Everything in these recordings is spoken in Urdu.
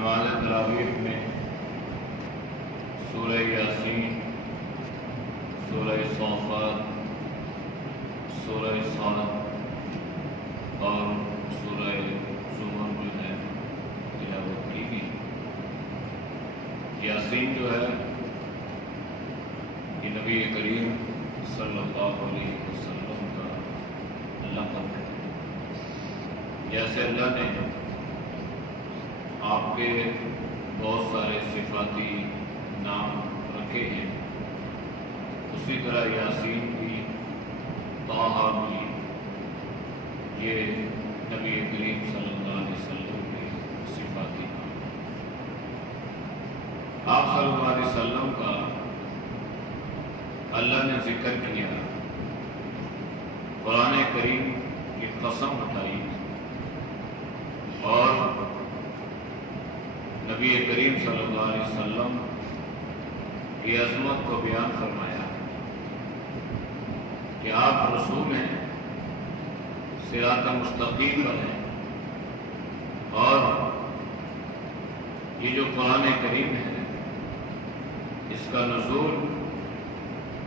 نماز تراویح میں سورہ یاسین، سورہ صافات، سورہ صاد اور سورہ زمر جو ہے تلاوت کی گئی۔ یاسین جو ہے یہ نبی کریم صلی اللہ علیہ وسلم کا لقب ہے۔ جیسے اللہ نے آپ کے بہت سارے صفاتی نام رکھے ہیں، اسی طرح یاسین بھی، طٰہٰ بھی، یہ نبی کریم صلی اللہ علیہ وسلم کے صفاتی نام۔ آپ صلی اللہ علیہ وسلم کا اللہ نے ذکر کیا، قرآن کریم کی قسم اٹھائی اور نبی کریم صلی اللہ علیہ وسلم کی عظمت کو بیان فرمایا کہ آپ رسول ہیں، صراط مستقیم پر ہیں، اور یہ جو قرآن کریم ہے اس کا نزول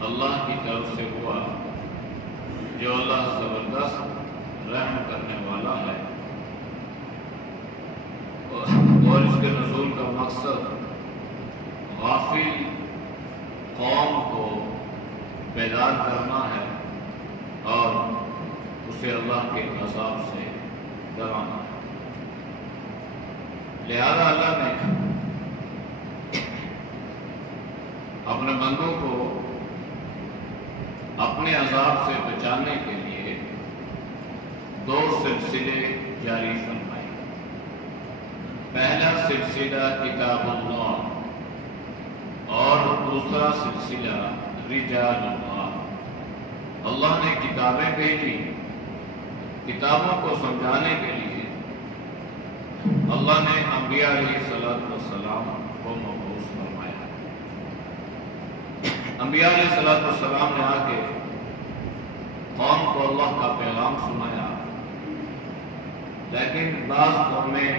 اللہ کی طرف سے ہوا، جو اللہ زبردست رحم کرنے والا ہے، اور اس کے نزول کا مقصد غافل قوم کو بیدار کرنا ہے اور اسے اللہ کے عذاب سے ڈرانا ہے۔ لہذا اللہ نے اپنے بندوں کو اپنے عذاب سے بچانے کے لیے دو سلسلے جاری فرمائے۔ پہلا سلسلہ کتاب اللہ اور دوسرا سلسلہ رجال اللہ۔ اللہ نے کتابیں بھیجی کتابوں کو سمجھانے کے لیے، اللہ نے انبیاء علیہ السلام کو مبعوث فرمایا۔ انبیاء علیہ السلام نے آ کے قوم کو اللہ کا پیغام سنایا، لیکن بعض قومیں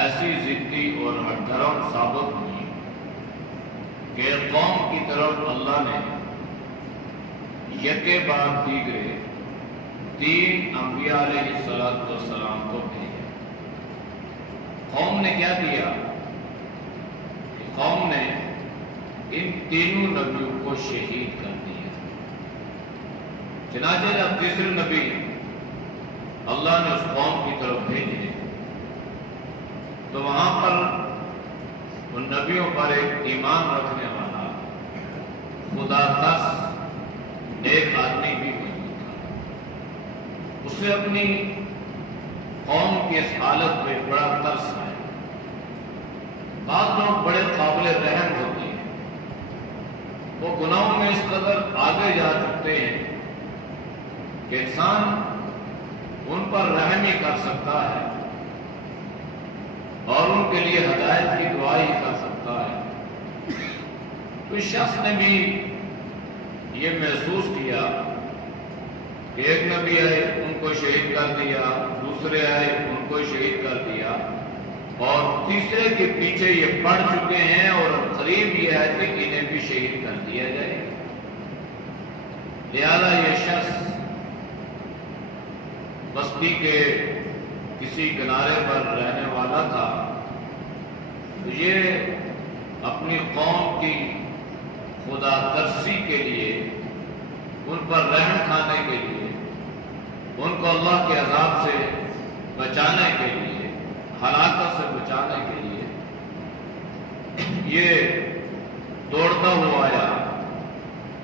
ایسی ضدی اور ہٹ درم ثابت ہوئی کہ قوم کی طرف اللہ نے یکے بعد دیگرے 3 انبیاء علیہ السلام کو بھیجا۔ قوم نے کیا کیا کہ قوم نے ان تینوں نبیوں کو شہید کر دیا۔ چنانچہ جب تیسرے نبی اللہ نے اس قوم کی طرف بھیجے تو وہاں پر ان نبیوں پر ایک ایمان رکھنے والا خدا ترس نیک آدمی بھی موجود تھا۔ اسے اپنی قوم کی اس حالت پہ بڑا ترس آیا۔ بعض لوگ بڑے قابل رحم ہوتے ہیں، وہ گناہوں میں اس قدر آگے جا چکتے ہیں کہ انسان ان پر رحم ہی کر سکتا ہے اور ان کے لیے ہدایت کی دعا ہی کر سکتا ہے۔ تو اس شخص نے بھی یہ محسوس کیا کہ ایک نبی آئے ان کو شہید کر دیا، دوسرے آئے ان کو شہید کر دیا، اور تیسرے کے پیچھے یہ پڑ چکے ہیں اور قریب یہ ہے کہ انہیں بھی شہید کر دیا جائے۔ لہذا یہ شخص بستی کے کسی کنارے پر رہنے والا تھا، تو یہ اپنی قوم کی خدا ترسی کے لیے، ان پر رحم کھانے کے لیے، ان کو اللہ کے عذاب سے بچانے کے لیے، ہلاکت سے بچانے کے لیے یہ دوڑتا ہوا آیا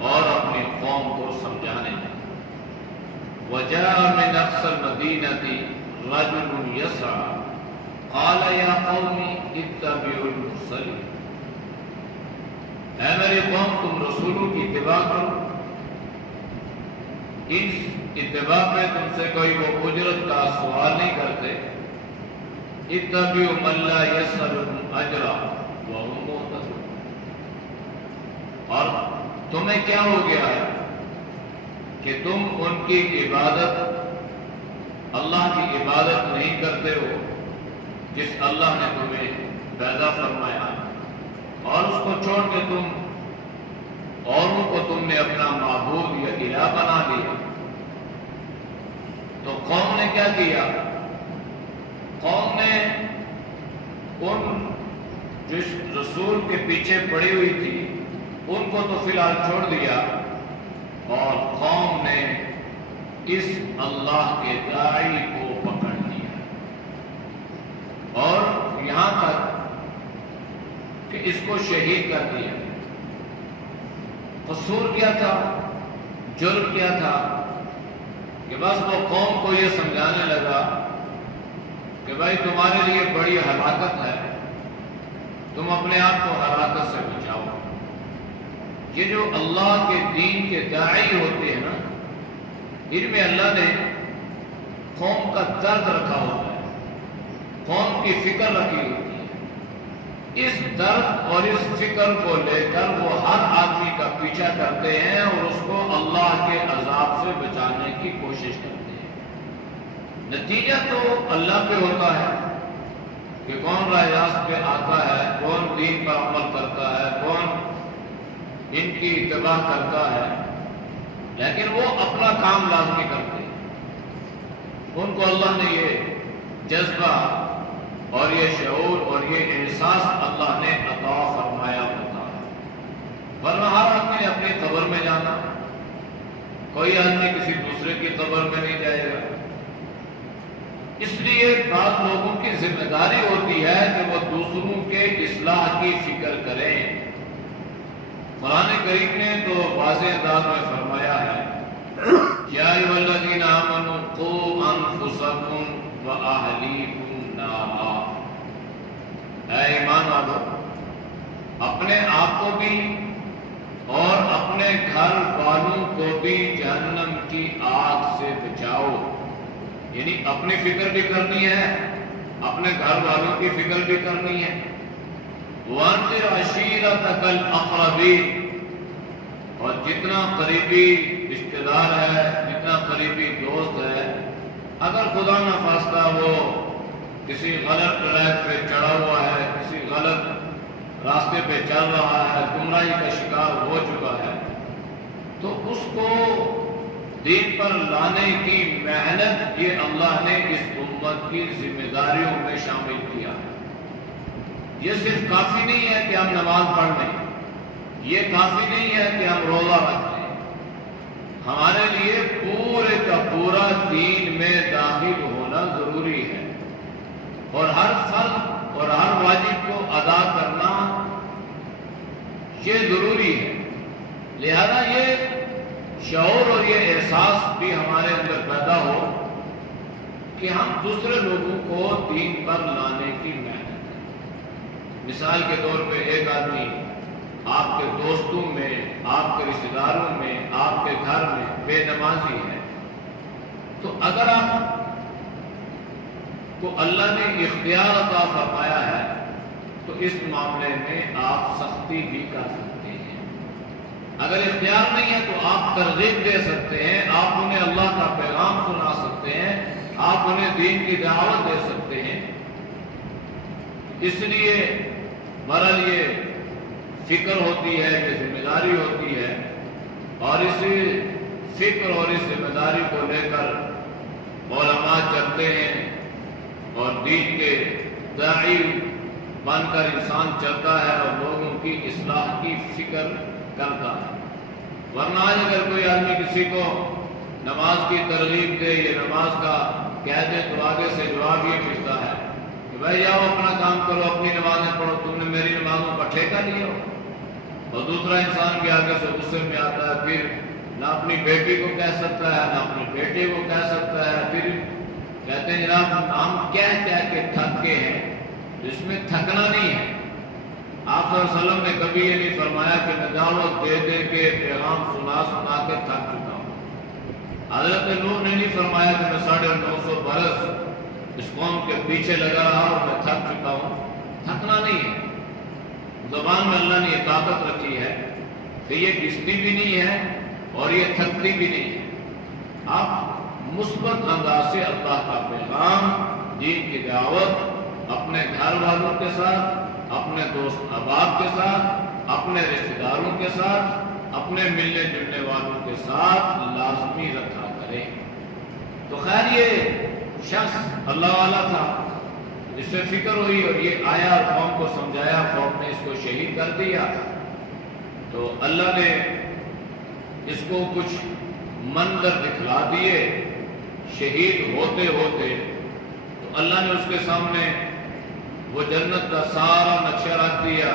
اور اپنی قوم کو سمجھانے لگا۔ وَجَاءَ مِنْ أَقْصَى الْمَدِينَةِ رَجُلٌ يَسْعَىٰ قَالَ يَا قَوْمِ اتَّبِعُوا الْمُرْسَلِينَ۔ اے میری قوم، تم رسولوں کی اتباع کرو، اس اتباع پہ تم سے کوئی وہ اجرت کا سوال نہیں کرتے۔ اتَّبِعُوا مَن لَّا يَسْأَلُكُمْ أَجْرًا وَهُم مُّهْتَدُونَ۔ اور تمہیں کیا ہو گیا ہے کہ تم ان کی عبادت، اللہ کی عبادت نہیں کرتے ہو جس اللہ نے تمہیں پیدا فرمایا، اور اس کو چھوڑ کے تم اوروں کو تم نے اپنا معبود یا الہ بنا لیا۔ تو قوم نے کیا کیا؟ قوم نے ان جس رسول کے پیچھے پڑی ہوئی تھی ان کو تو فی الحال چھوڑ دیا، اور قوم نے اس اللہ کے داعی کو پکڑ لیا، اور یہاں تک کہ اس کو شہید کر دیا۔ قصور کیا تھا، جرم کیا تھا کہ بس وہ قوم کو یہ سمجھانے لگا کہ بھائی تمہارے لیے بڑی ہلاکت ہے، تم اپنے آپ کو ہلاکت سے بچاؤ۔ یہ جو اللہ کے دین کے داعی ہوتے ہیں نا، ان میں اللہ نے قوم کا درد رکھا ہوتا ہے، قوم کی فکر رکھی ہوتی ہے۔ اس درد اور اس فکر کو لے کر وہ ہر آدمی کا پیچھا کرتے ہیں اور اس کو اللہ کے عذاب سے بچانے کی کوشش کرتے ہیں۔ نتیجہ تو اللہ پہ ہوتا ہے کہ کون راہ راست پہ آتا ہے، کون دین پر عمل کرتا ہے، کون ان کی اتباع کرتا ہے، لیکن وہ اپنا کام لازمی کرتے ہیں۔ ان کو اللہ نے یہ جذبہ اور یہ شعور اور یہ احساس اللہ نے عطا فرمایا ہوتا ہے، ورنہ ہر آدمی نے اپنی قبر میں جانا، کوئی آدمی کسی دوسرے کی قبر میں نہیں جائے گا۔ اس لیے بعض لوگوں کی ذمہ داری ہوتی ہے کہ وہ دوسروں کے اصلاح کی فکر کریں۔ قرآن کریم نے تو واضح انداز میں فرمایا ہے، یا ایھا الذین آمنوا قوا انفسکم واہلیکم نارا، اے ایمان والو اپنے آپ کو بھی اور اپنے گھر والوں کو بھی جہنم کی آگ سے بچاؤ۔ یعنی اپنی فکر بھی کرنی ہے، اپنے گھر والوں کی فکر بھی کرنی ہے۔ وَأَنذِرْ عَشِيرَتَكَ الْأَقْرَبِينَ، اور جتنا قریبی رشتہ دار ہے، جتنا قریبی دوست ہے، اگر خدا نہ خواستہ وہ کسی غلط ٹریک پہ چڑھا ہوا ہے، کسی غلط راستے پہ چل رہا ہے، گمراہی کا شکار ہو چکا ہے، تو اس کو دین پر لانے کی محنت یہ اللہ نے اس امت کی ذمہ داریوں میں شامل کیا ہے۔ یہ صرف کافی نہیں ہے کہ ہم نماز پڑھ لیں، یہ کافی نہیں ہے کہ ہم روزہ رکھ لیں، ہمارے لیے پورے کا پورا دین میں داخل ہونا ضروری ہے، اور ہر فرض اور ہر واجب کو ادا کرنا یہ ضروری ہے۔ لہذا یہ شعور اور یہ احساس بھی ہمارے اندر پیدا ہو کہ ہم دوسرے لوگوں کو دین پر لانے کی محنت کریں۔ مثال کے طور پہ ایک آدمی آپ کے دوستوں میں، آپ کے رشتہ داروں میں، آپ کے گھر میں بے نمازی ہے، تو اگر آپ کو اللہ نے اختیار عطا فرمایا ہے تو اس معاملے میں آپ سختی بھی کر سکتے ہیں۔ اگر اختیار نہیں ہے تو آپ ترغیب دے سکتے ہیں، آپ انہیں اللہ کا پیغام سنا سکتے ہیں، آپ انہیں دین کی دعوت دے سکتے ہیں۔ اس لیے بہرحال یہ فکر ہوتی ہے، یہ ذمہ داری ہوتی ہے، اور اسی فکر اور اس ذمہ داری کو لے کر علماء چلتے ہیں اور دین کے داعی بن کر انسان چلتا ہے اور لوگوں کی اصلاح کی فکر کرتا ہے۔ ورنہ آج اگر کوئی آدمی کسی کو نماز کی ترغیب دے یا نماز کا کہہ دے تو آگے سے جواب یہ ملتا ہے کہ بھائی جاؤ اپنا کام کرو، اپنی نمازیں پڑھو، تم نے میری نمازوں کا ٹھیکہ لیا ہو۔ اور دوسرا انسان بھی آگے سے غصے میں آتا ہے، پھر نہ اپنی بیٹی کو کہہ سکتا ہے نہ اپنے بیٹے کو کہہ سکتا ہے، پھر کہتے ہیں جناب ہم کہہ کے تھک گئے ہیں، اس میں تھکنا نہیں ہے۔ آپ صلی اللہ علیہ وسلم نے کبھی یہ نہیں فرمایا کہ میں دعوت دے دے کے پیغام سنا سنا کے تھک چکا ہوں۔ حضرت نوح نے نہیں فرمایا کہ میں 950 برس اس قوم کے پیچھے لگا رہا اور میں تھک چکا ہوں۔ تھکنا نہیں ہے، زبان میں اللہ نے یہ طاقت رکھی ہے کہ یہ گھستی بھی نہیں ہے اور یہ تھکتی بھی نہیں ہے۔ آپ مثبت انداز سے اللہ کا پیغام، دین کی دعوت اپنے گھر والوں کے ساتھ، اپنے دوست احباب کے ساتھ، اپنے رشتہ داروں کے ساتھ، اپنے ملنے جلنے والوں کے ساتھ لازمی رکھا کرے۔ تو خیر یہ شخص اللہ والا تھا، اس سے فکر ہوئی اور یہ آیا اور قوم کو سمجھایا، قوم نے اس کو شہید کر دیا۔ تو اللہ نے اس کو کچھ منظر دکھلا دیے شہید ہوتے ہوتے، تو اللہ نے اس کے سامنے وہ جنت کا سارا نقشہ رکھ دیا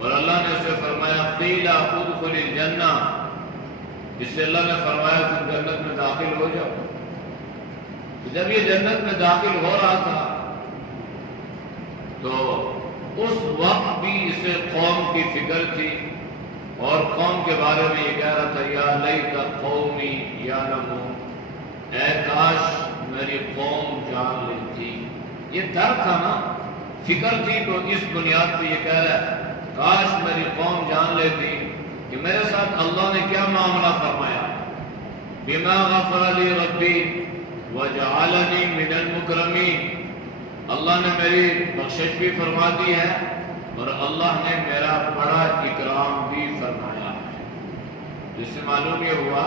اور اللہ نے اسے فرمایا قیل ادخل الجنہ، اس سے اللہ نے فرمایا تم جنت میں داخل ہو جاؤ۔ جب یہ جنت میں داخل ہو رہا تھا تو اس وقت بھی اسے قوم کی فکر تھی اور قوم کے بارے میں یہ کہہ رہا تھا یا لیت قومی یعلمون، اے کاش میری قوم جان لیتی۔ یہ ڈر تھا نا، فکر تھی، تو اس بنیاد پہ یہ کہہ رہا ہے کاش میری قوم جان لیتی کہ میرے ساتھ اللہ نے کیا معاملہ فرمایا۔ بما غفر لی ربی وجعلنی من المکرمین، اللہ نے میری بخشش بھی فرما دی ہے اور اللہ نے میرا بڑا اکرام بھی فرمایا ہے۔ جس سے معلوم یہ ہوا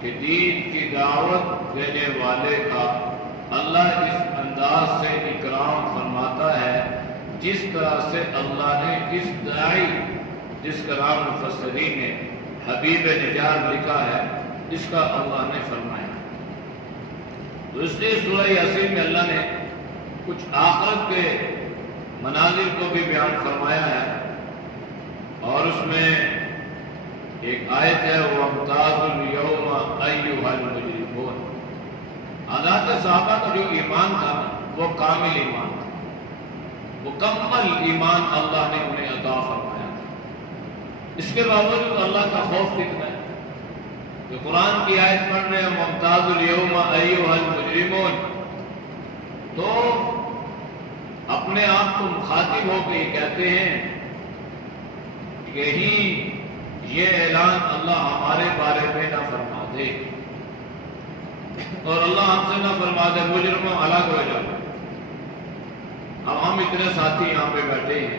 کہ دین کی دعوت دینے والے کا اللہ اس انداز سے اکرام فرماتا ہے جس طرح سے اللہ نے اس داعی، جس کا نام مفسرین نے حبیب نجار لکھا ہے، اس کا اللہ نے فرمایا۔ تو اس لیے سورہ یاسین میں اللہ نے کچھ آخرت کے مناظر کو بھی بیان فرمایا ہے، اور اس میں ایک آیت ہے وَامْتَازُوا الْيَوْمَ أَيُّهَا الْمُجْرِمُونَ۔ حضرات صحابہ کا جو ایمان تھا وہ کامل ایمان تھا، مکمل ایمان اللہ نے انہیں عطا فرمایا تھا۔ اس کے باوجود اللہ کا خوف کتنا ہے کہ قرآن کی آیت پڑھ رہے ہیں وَامْتَازُوا الْيَوْمَ أَيُّهَا الْمُجْرِمُونَ، تو اپنے آپ کو مخاطب ہو کے یہ کہتے ہیں یہی یہ اعلان اللہ ہمارے بارے میں نہ فرما دے اور اللہ ہم سے نہ فرما دے مجرموں الگ ہو جاؤ۔ اب ہم اتنے ساتھی یہاں پہ بیٹھے ہیں،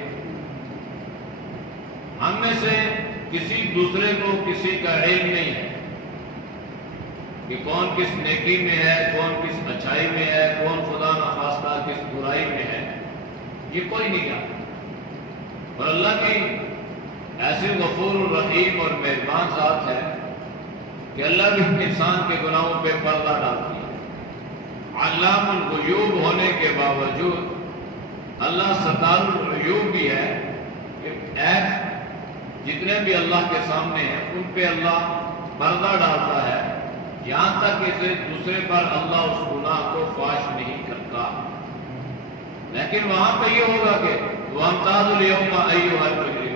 ہم میں سے کسی دوسرے کو کسی کا علم نہیں ہے کہ کون کس نیکی میں ہے، کون کس اچھائی میں ہے، کون خدا نخواستہ کس برائی میں ہے، یہ کوئی نہیں جانتا۔ اور اللہ کی ایسے غفور الرحیم اور مہربان ذات ہے کہ اللہ بھی انسان کے گناہوں پہ پردہ ڈالتی ہے۔ علام الغیوب ہونے کے باوجود اللہ ستار الغیوب بھی ہے کہ عیب جتنے بھی اللہ کے سامنے ہیں ان پہ اللہ پردہ ڈالتا ہے، یہاں تک کہ دوسرے پر اللہ اس گناہ کو فاش نہیں کرتا۔ لیکن وہاں پہ یہ ہوگا کہ وَامْتَازُوا الْيَوْمَ أَيُّهَا الْمُجْرِمُونَ،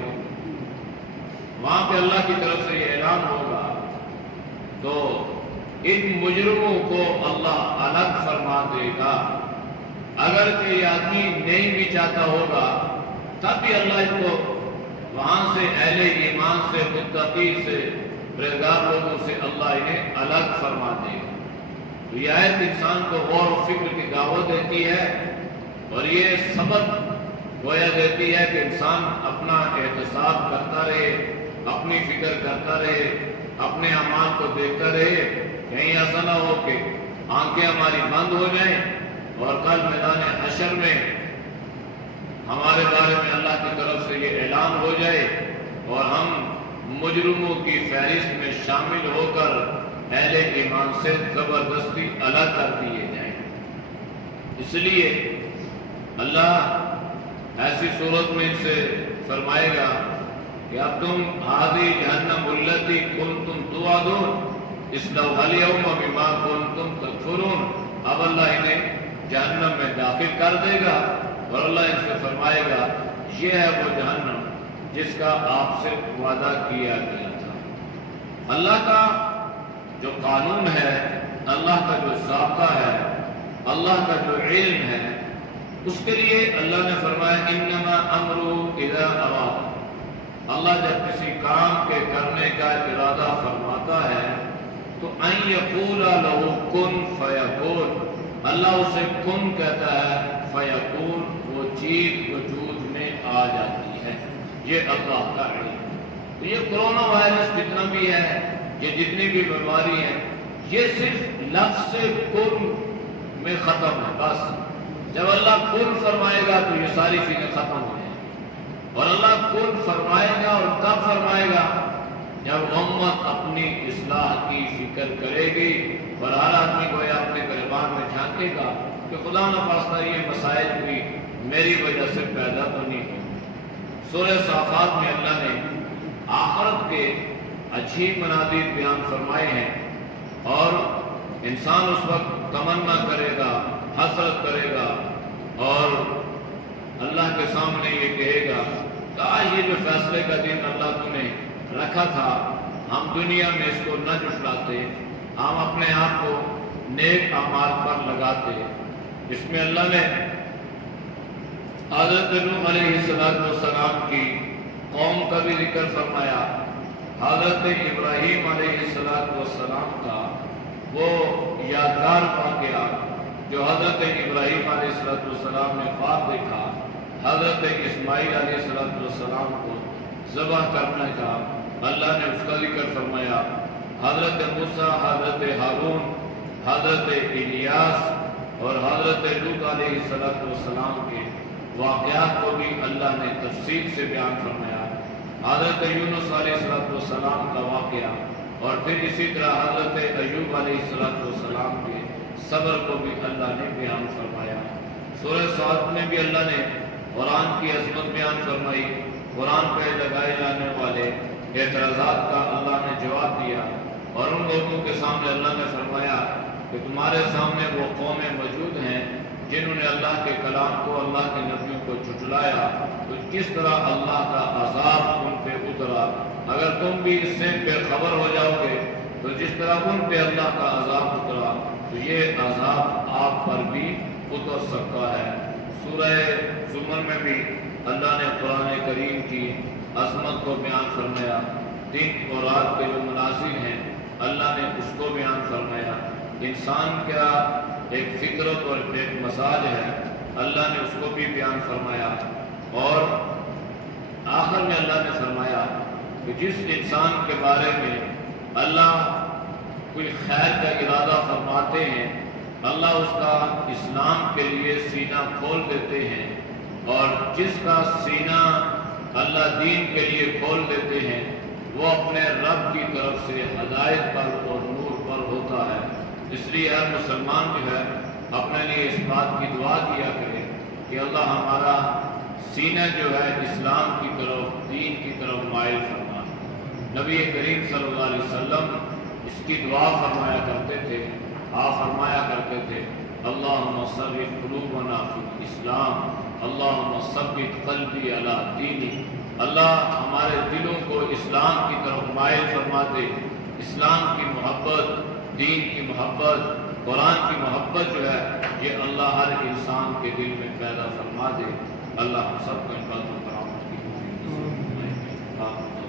وہاں پہ اللہ کی طرف سے یہ اعلان ہوگا تو ان مجرموں کو اللہ الگ فرما دے گا۔ اگر کہ یہ آدمی نہیں بھی چاہتا ہوگا تب بھی اللہ اس کو وہاں سے اہل ایمان سے، متقی سے، پرہیزگار لوگوں سے اللہ انہیں الگ فرما دے گا۔ تو یہ آیت انسان کو غور و فکر کی دعوت دیتی ہے اور یہ سبق گویا دیتی ہے کہ انسان اپنا احتساب کرتا رہے، اپنی فکر کرتا رہے، اپنے اعمال کو دیکھتا رہے، کہیں ایسا نہ ہو کہ آنکھیں ہماری بند ہو جائیں اور کل میدان حشر میں ہمارے بارے میں اللہ کی طرف سے یہ اعلان ہو جائے اور ہم مجرموں کی فہرست میں شامل ہو کر اہل ایمان سے زبردستی الگ کر دیے جائیں۔ اس لیے اللہ ایسی صورت میں ان سے فرمائے گا کہ اب تم ہذی جہنم التی کنتم توعدون اصلوها اليوم بما کنتم تکفرون، اب اللہ انہیں جہنم میں داخل کر دے گا اور اللہ ان سے فرمائے گا یہ ہے وہ جہنم جس کا آپ سے وعدہ کیا گیا تھا۔ اللہ کا جو قانون ہے، اللہ کا جو ضابطہ ہے، اللہ کا جو علم ہے، اس کے لیے اللہ نے فرمایا انما امرو اذا اراد، اللہ جب کسی کام کے کرنے کا ارادہ فرماتا ہے تو ان یقول لہ کن فیکون، اللہ اسے کن کہتا ہے، فیکون، وہ چیز وجود میں آ جاتی ہے۔ یہ اللہ کا علم۔ تو یہ کرونا وائرس جتنا بھی ہے، یہ جتنی بھی بیماری ہے، یہ صرف لفظ کن میں ختم ہے۔ بس جب اللہ کن فرمائے گا تو یہ ساری چیزیں ختم ہو جائیں گی۔ اور اللہ کن فرمائے گا اور کب فرمائے گا؟ جب امت اپنی اصلاح کی فکر کرے گی اور ہر آدمی کو یہ اپنے گریبان میں جھانکے گا کہ خدا نہ خواستہ یہ مسائل بھی میری وجہ سے پیدا تو نہیں ہو۔ سورہ صافات میں اللہ نے آخرت کے عجیب مناظر بیان فرمائے ہیں، اور انسان اس وقت تمنا کرے گا، حسرت کرے گا اور اللہ کے سامنے یہ کہے گا، کاش یہ جو فیصلے کا دن اللہ تو نے رکھا تھا، ہم دنیا میں اس کو نہ جھٹلاتے، ہم اپنے آپ کو نیک اعمال پر لگاتے۔ اس میں اللہ نے حضرت نوح علیہ السلام کی قوم کا بھی ذکر فرمایا، حضرت ابراہیم علیہ السلام کا وہ یادگار واقعہ جو حضرت ابراہیم علیہ السلام نے خواب دیکھا، حضرت اسماعیل علیہ السلام کو ذبح کرنے کا، اللہ نے اس کا ذکر فرمایا۔ حضرت موسیٰ، حضرت ہارون، حضرت الیاس اور حضرت لوط علیہ السلام کے واقعات کو بھی اللہ نے تفصیل سے بیان فرمایا۔ حضرت یونس علیہ السلام کا واقعہ، اور پھر اسی طرح حضرت ایوب علیہ السلام کے صبر کو بھی اللہ نے بیان فرمایا۔ سورہ صاد میں بھی اللہ نے قرآن کی عظمت بیان فرمائی، قرآن پہ لگائے جانے والے اعتراضات کا اللہ نے جواب دیا، اور ان لوگوں کے سامنے اللہ نے فرمایا کہ تمہارے سامنے وہ قومیں موجود ہیں جنہوں نے اللہ کے کلام کو، اللہ کے نبیوں کو جھٹلایا، تو کس طرح اللہ کا عذاب ان پہ اترا۔ اگر تم بھی اس سے بے خبر ہو جاؤ گے تو جس طرح ان پہ اللہ کا عذاب اترا تو یہ عذاب آپ پر بھی اتر سکتا ہے۔ سورہ زمر میں بھی اللہ نے قرآن کریم کی عظمت کو بیان فرمایا، دن اور رات کے جو مناظر ہیں اللہ نے اس کو بیان فرمایا۔ انسان کا ایک فطرت اور ایک مزاج ہے، اللہ نے اس کو بھی بیان فرمایا، اور آخر میں اللہ نے فرمایا کہ جس انسان کے بارے میں اللہ کوئی خیر کا ارادہ فرماتے ہیں، اللہ اس کا اسلام کے لیے سینہ کھول دیتے ہیں، اور جس کا سینہ اللہ دین کے لیے کھول دیتے ہیں وہ اپنے رب کی طرف سے ہدایت پر اور نور پر ہوتا ہے۔ اس لیے ہر مسلمان جو ہے اپنے لیے اس بات کی دعا کیا کرے کہ اللہ ہمارا سینہ جو ہے اسلام کی طرف، دین کی طرف مائل فرما۔ نبی کریم صلی اللہ علیہ وسلم اس کی دعا فرمایا کرتے تھے، آپ فرمایا کرتے تھے، اللہم صرف قلوبنا فی الاسلام، اللہم ثبت قلبی علی دینی۔ اللہ ہمارے دلوں کو اسلام کی طرف مائل فرما دے، اسلام کی محبت، دین کی محبت، قرآن کی محبت جو ہے یہ اللہ ہر انسان کے دل میں پیدا فرما دے۔ اللہ ہم سب کو ان باتوں پر عمل کی توفیق نصیب فرمائے۔